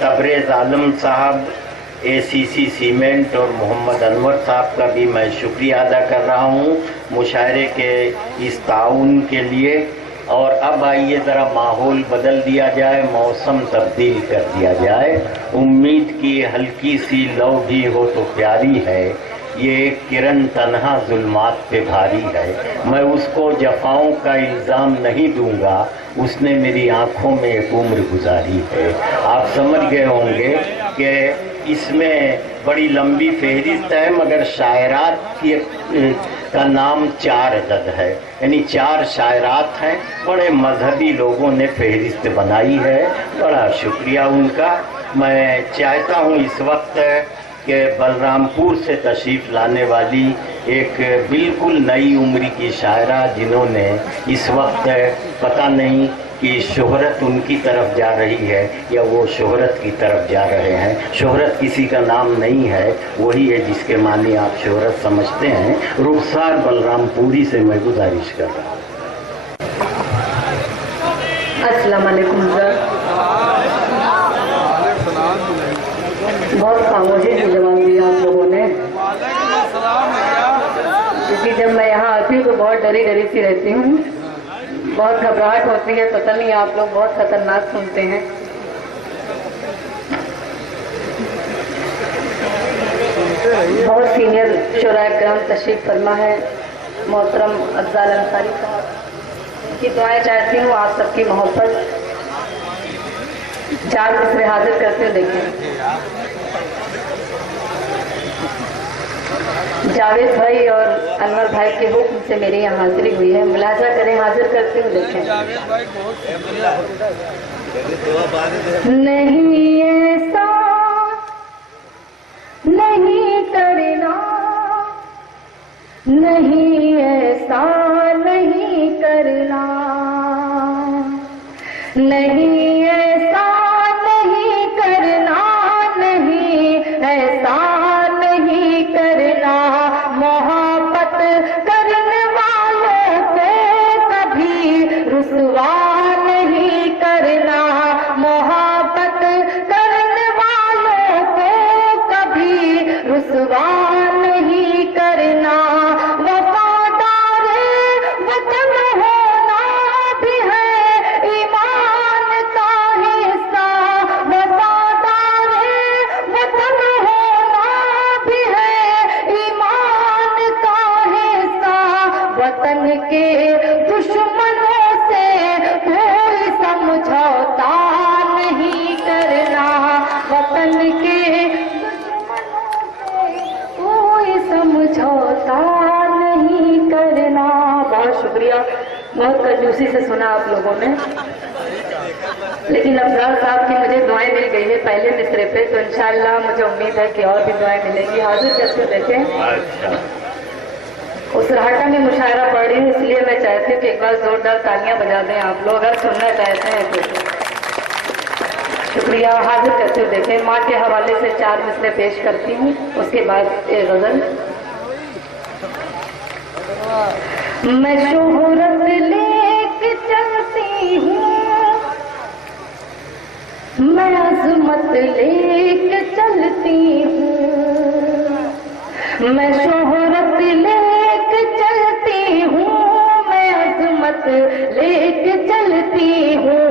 तबरेज आलम साहब, ACC cement और मोहम्मद अनवर साहब का भी मैं शुक्रिया अदा कर रहा हूँ मुशायरे के इस ताउन के लिए। और अब आइए ज़रा माहौल बदल दिया जाए, मौसम तब्दील कर दिया जाए। उम्मीद की हल्की सी लौ भी हो तो प्यारी है, ये एक किरण तन्हा जुल्मात पे भारी है। मैं उसको जफाओं का इल्ज़ाम नहीं दूंगा, उसने मेरी आंखों में एक उम्र गुजारी है। आप समझ गए होंगे कि इसमें बड़ी लंबी फहरिस्त है, मगर शायरात का नाम 4 अदद है, यानी 4 शायरात हैं। बड़े मजहबी लोगों ने फहरिस्त बनाई है, बड़ा शुक्रिया उनका। मैं चाहता हूँ इस वक्त कि बलरामपुर से तशरीफ़ लाने वाली एक बिल्कुल नई उम्र की शायरा, जिन्होंने इस वक्त पता नहीं कि शोहरत उनकी तरफ जा रही है या वो शोहरत की तरफ जा रहे हैं। शोहरत किसी का नाम नहीं है, वही है जिसके मानी आप शोहरत समझते हैं। रुखसार बलरामपुरी से मैं गुजारिश कर रहा हूँ। अस्सलाम वालेकुम सर। बहुत खामोशी से जवाब दिया आप लोगों ने, क्योंकि जब मैं यहाँ आती हूँ तो बहुत डरी डरी सी रहती हूँ, बहुत घबराहट होती है। पता नहीं आप लोग बहुत खतरनाक सुनते हैं। बहुत सीनियर शुराए किराम तशरीफ फरमा है, मोहतरम अफजाल अंसारी साहब की दुआएं चाहती हूँ, आप सबकी मोहब्बत। 4 मिसरे हाजिर करते हैं। देखिए जावेद भाई और अनवर भाई के हुक्म से मेरे यहाँ हाजिरी हुई है, मुलाजा करें। हाजिर करते हुए देखें। नहीं ऐसा नहीं करना, नहीं ऐसा नहीं करना, नहीं ऐसा नहीं करना, नहीं ऐसा नहीं करना। मोहब्बत करने वालों को कभी रुसवा नहीं करना, मोहब्बत करने वालों को कभी रुसवा नहीं करना। वफादार वतन होना भी है ईमान का हिस्सा, वफादार वतन होना भी है ईमान का हिस्सा। वतन के दुश्मनों से कोई समझौता नहीं करना, वतन के कोई समझौता नहीं करना। बहुत शुक्रिया, बहुत कंजूसी से सुना आप लोगों ने, लेकिन अफजाल साहब की मुझे दुआएं मिल गई है पहले मिसरे पे, तो इंशाअल्लाह मुझे उम्मीद है कि और भी दुआएं मिलेंगी। हाजिर करके देखें। उस राहटा में मुशायरा पढ़ रही हूँ, इसलिए मैं चाहती हूँ कि एक बार जोरदार तालियां बजा दें आप लोग, अगर सुनना चाहते हैं तो। शुक्रिया। हाजिर करते हुए देखें। माँ के हवाले से 4 मिसरे पेश करती हूँ, उसके बाद एक गजल। मैं शोहरत लेके चलती हूँ, मैं अज़मत लेके चलती हूँ, मैं शोहरत लेके चलती हूँ, मैं अज़मत लेके चलती हूँ।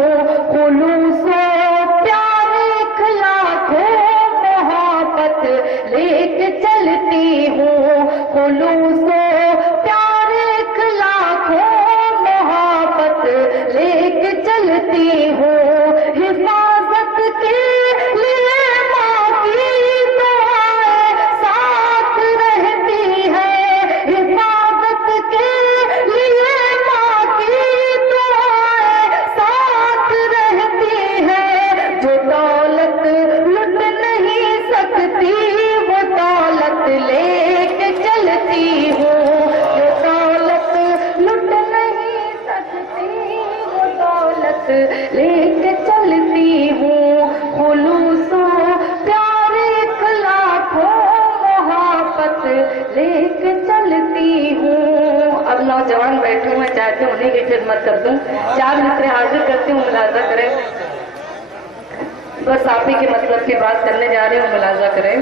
खुलूसो प्यार इखलाको मोहब्बत लेके चलती हूँ, खुलूसो प्यार इखलाको मोहब्बत लेके चलती हूँ। हिफाजत के लिए माँ की दुआएं साथ रहती है, हिफाजत के लिए माँ की दुआएं साथ रहती है। जो दौलत लुट नहीं सकती वो दौलत लेके चलती हूँ, जो दौलत लुट नहीं सकती वो दौलत लेके चलती हूँ। खुलूसो प्यार इखलाको मोहब्बत लेके चलती हूँ। अब नौजवान बैठे हुए, चाहते उन्हीं की खिदमत कर दूं। 4 मिसरे हाजिर करती हूँ, मुलाजा करें। बस आप ही के मतलब की बात करने जा रही हूँ, मुलाजा करें।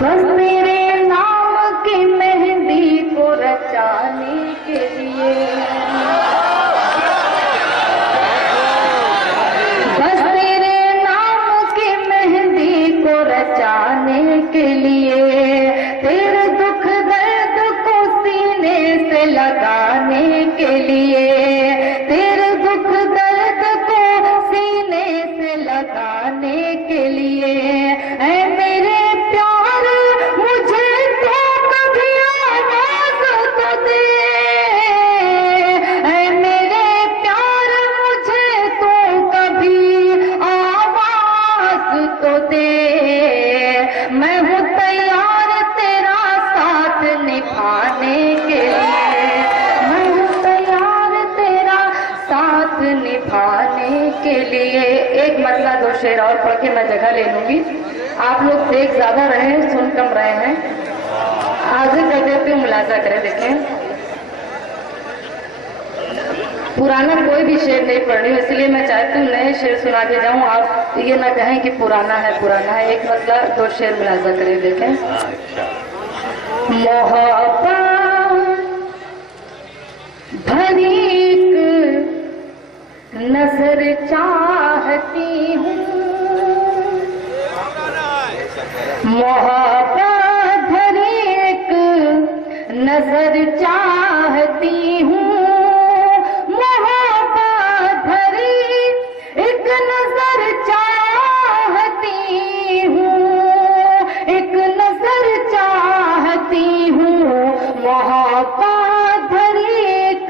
बस तेरे नाम की मेहंदी को रचाने के लिए, बस तेरे नाम की मेहंदी को रचाने के लिए, तेरे दुख दर्द को सीने से लगाने के लिए, तेरे दुख दर्द को सीने से लगाने के लिए, ऐ मेरे प्यार मुझे तो कभी आवाज तो दे, ऐ मेरे प्यार मुझे तो कभी आवाज तो दे। मैं हूँ तैयार तेरा साथ निभाने के लिए, मैं हूँ तैयार तेरा साथ निभाने के लिए। एक मतलब दो शेर और पढ़ के मैं जगह ले लूंगी। आप लोग देख ज्यादा रहे हैं, सुन कम रहे हैं। हाजिर कर देते हैं, मुलाजा करें। देखें, पुराना कोई भी शेर नहीं पढ़ रही हूँ, इसलिए मैं चाहती हूँ नए शेर सुना के जाऊँ, आप ये ना कहें कि पुराना है पुराना है। एक मतलब दो शेर मुलाजा करें। देखें, मोहब्बत भरी एक नजर चाहती हूँ, मोहब्बत भरी एक नजर चाहती हूँ, मोहब्बत भरी एक नजर चाहती हूँ, एक नजर चाहती हूँ, मोहब्बत भरी एक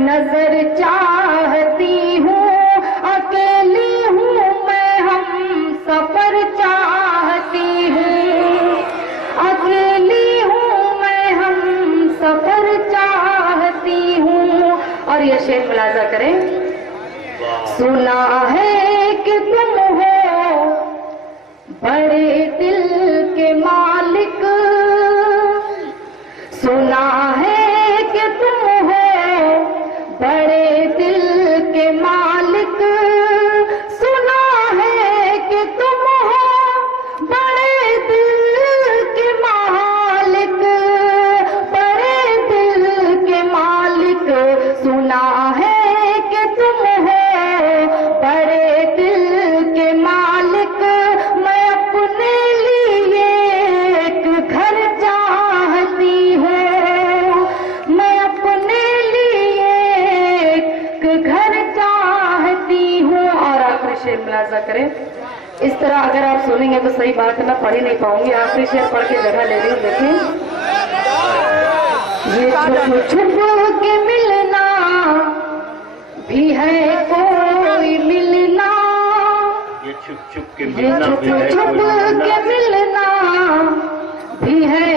नजर चाहती हूँ, अकेली हूँ मैं हम सफर चाहती हूँ, अकेली हूँ मैं हम सफर चाहती हूँ। और ये शेर मुलाजा करें। सुना है कि तुम हो बड़े दिल के मालिक, सुना है कि तुम हो बड़े दिल के मालिक, सुना है कि तुम हो बड़े दिल के मालिक, बड़े दिल के मालिक, सुना है कि तुम हो बड़े दिल के मालिक। मैं अपने लिए एक घर चाहती हूँ, मैं अपने लिए एक घर चाहती हूँ। और आखिरी शेर मुलाजा करें। इस तरह अगर आप सुनेंगे तो सही बात है, मैं पढ़ ही नहीं पाऊंगी। आखिरी शेर पढ़ के जगह ले रही हूँ। देखें, ये छुप छुप के मिलना भी है कोई मिलना, ये छुप छुप के ये छुप छुप के मिलना भी है